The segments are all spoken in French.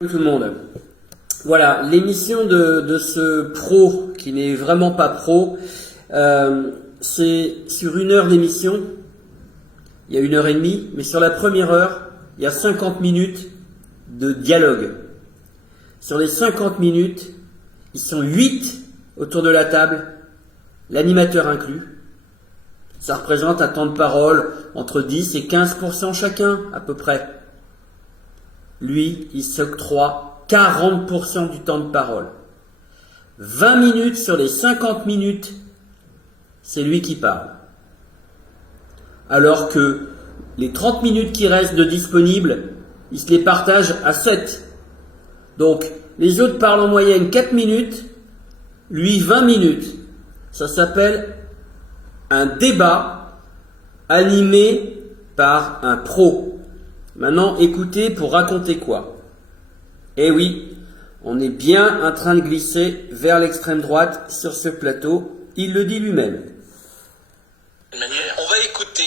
Tout le monde. Voilà, l'émission de ce pro qui n'est vraiment pas pro, c'est sur 1 heure d'émission, il y a 1 heure et demie, mais sur la première heure, il y a 50 minutes de dialogue. Sur les 50 minutes, ils sont 8 autour de la table, l'animateur inclus. Ça représente un temps de parole entre 10 et 15% chacun, à peu près. Lui, il s'octroie 40% du temps de parole. 20 minutes sur les 50 minutes, c'est lui qui parle. Alors que les 30 minutes qui restent de disponibles, il se les partage à 7. Donc, les autres parlent en moyenne 4 minutes, lui 20 minutes. Ça s'appelle un débat animé par un pro. Maintenant, écoutez pour raconter quoi. Eh oui, on est bien en train de glisser vers l'extrême droite sur ce plateau. Il le dit lui-même. On va écouter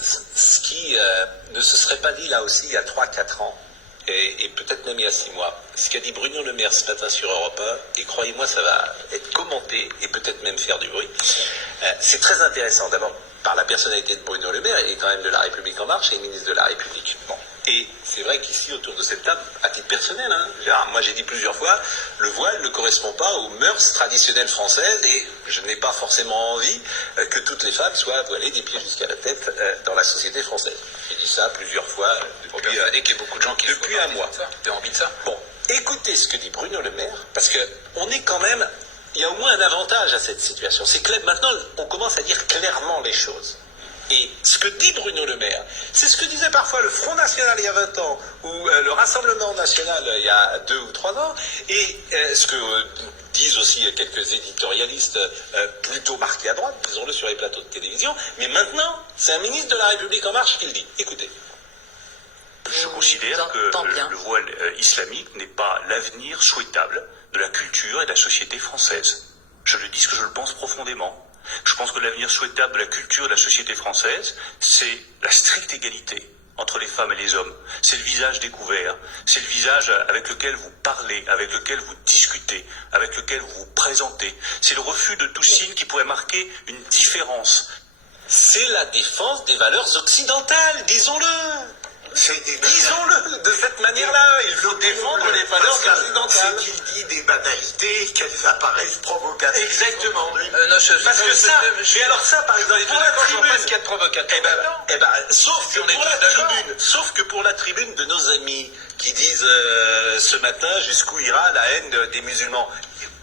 ce qui ne se serait pas dit là aussi il y a 3-4 ans, et peut-être même il y a 6 mois. Ce qu'a dit Bruno Le Maire ce matin sur Europe 1, et croyez-moi, ça va être commenté et peut-être même faire du bruit. C'est très intéressant. D'abord, par la personnalité de Bruno Le Maire, il est quand même de La République En Marche et ministre de la République. Bon. Et c'est vrai qu'ici, autour de cette table, à titre personnel, moi j'ai dit plusieurs fois, le voile ne correspond pas aux mœurs traditionnelles françaises et je n'ai pas forcément envie que toutes les femmes soient voilées des pieds jusqu'à la tête dans la société française. J'ai dit ça plusieurs fois depuis qu'il y a beaucoup de gens qui depuis un mois. Tu as envie de ça? Bon, écoutez ce que dit Bruno Le Maire, parce que on est quand même, il y a au moins un avantage à cette situation. C'est que maintenant, on commence à dire clairement les choses. Et ce que dit Bruno Le Maire, c'est ce que disait parfois le Front National il y a 20 ans, ou le Rassemblement National il y a 2 ou 3 ans, et ce que disent aussi quelques éditorialistes plutôt marqués à droite, disons-le sur les plateaux de télévision, mais maintenant, c'est un ministre de la République En Marche qui le dit. Écoutez. Je considère que le voile islamique n'est pas l'avenir souhaitable de la culture et de la société française. Je le dis parce que je le pense profondément. Je pense que l'avenir souhaitable de la culture et de la société française, c'est la stricte égalité entre les femmes et les hommes. C'est le visage découvert, c'est le visage avec lequel vous parlez, avec lequel vous discutez, avec lequel vous vous présentez. C'est le refus de tout signe qui pourrait marquer une différence. C'est la défense des valeurs occidentales, disons-le. Disons-le de cette manière-là, il faut défendre les valeurs occidentales. C'est qu'il dit des banalités, qu'elles apparaissent provocatives. Exactement. Parce que ça, mais alors ça, par exemple, pour la tribune, ce qu'il y a de provocateur. Sauf que pour la tribune de nos amis qui disent ce matin jusqu'où ira la haine des musulmans.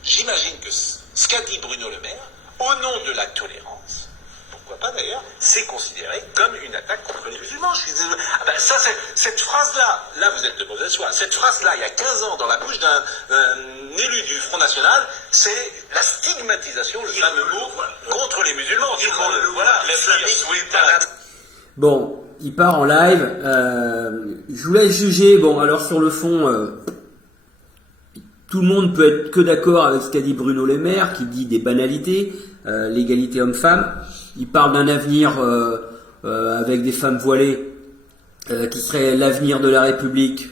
J'imagine que ce qu'a dit Bruno Le Maire, au nom de la tolérance, pourquoi pas d'ailleurs, c'est considéré comme une attaque contre les musulmans. Je suis désolé. Ça, cette phrase-là, là vous êtes de mauvaise foi, cette phrase-là, il y a 15 ans, dans la bouche d'un élu du Front National, c'est la stigmatisation, le fameux mot, contre les musulmans. Voilà, Bon, il part en live. Je vous laisse juger. Bon, alors sur le fond, tout le monde peut être que d'accord avec ce qu'a dit Bruno Le Maire, qui dit des banalités, l'égalité homme-femme. Il parle d'un avenir avec des femmes voilées qui serait l'avenir de la République.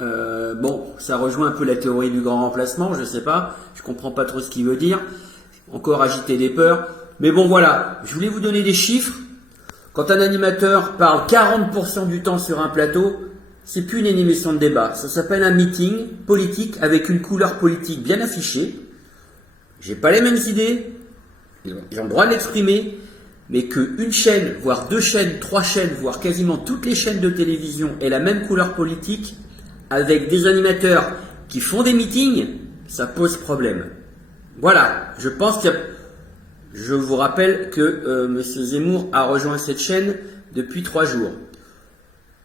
Bon, ça rejoint un peu la théorie du grand remplacement, je sais pas, je comprends pas trop ce qu'il veut dire. Encore agiter des peurs. Mais bon, voilà, je voulais vous donner des chiffres. Quand un animateur parle 40% du temps sur un plateau, c'est plus une émission de débat. Ça s'appelle un meeting politique avec une couleur politique bien affichée. J'ai pas les mêmes idées. Ils ont le droit de l'exprimer, mais qu'une chaîne, voire 2 chaînes, 3 chaînes, voire quasiment toutes les chaînes de télévision aient la même couleur politique, avec des animateurs qui font des meetings, ça pose problème. Voilà, je pense qu'il y a... Je vous rappelle que M. Zemmour a rejoint cette chaîne depuis 3 jours.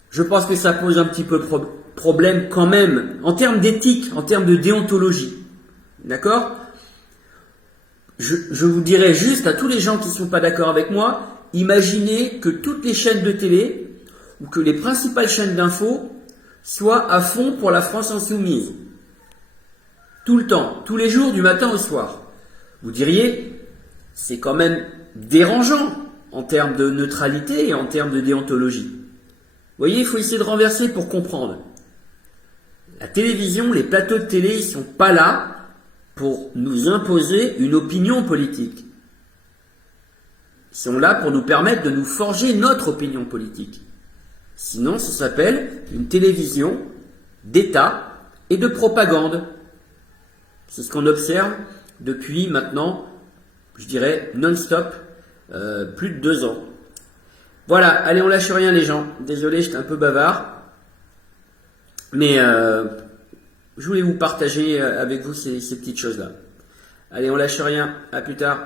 Je pense que ça pose un petit peu problème quand même, en termes d'éthique, en termes de déontologie. D'accord ? Je vous dirais juste à tous les gens qui ne sont pas d'accord avec moi, imaginez que toutes les chaînes de télé ou que les principales chaînes d'infos soient à fond pour la France insoumise. Tout le temps, tous les jours, du matin au soir. Vous diriez, c'est quand même dérangeant en termes de neutralité et en termes de déontologie. Vous voyez, il faut essayer de renverser pour comprendre. La télévision, les plateaux de télé, ils sont pas là pour nous imposer une opinion politique. Ils sont là pour nous permettre de nous forger notre opinion politique. Sinon, ça s'appelle une télévision d'État et de propagande. C'est ce qu'on observe depuis maintenant, je dirais, non-stop, plus de 2 ans. Voilà, allez, on lâche rien les gens. Désolé, j'étais un peu bavard. Mais je voulais vous partager avec vous ces petites choses-là. Allez, on lâche rien. À plus tard.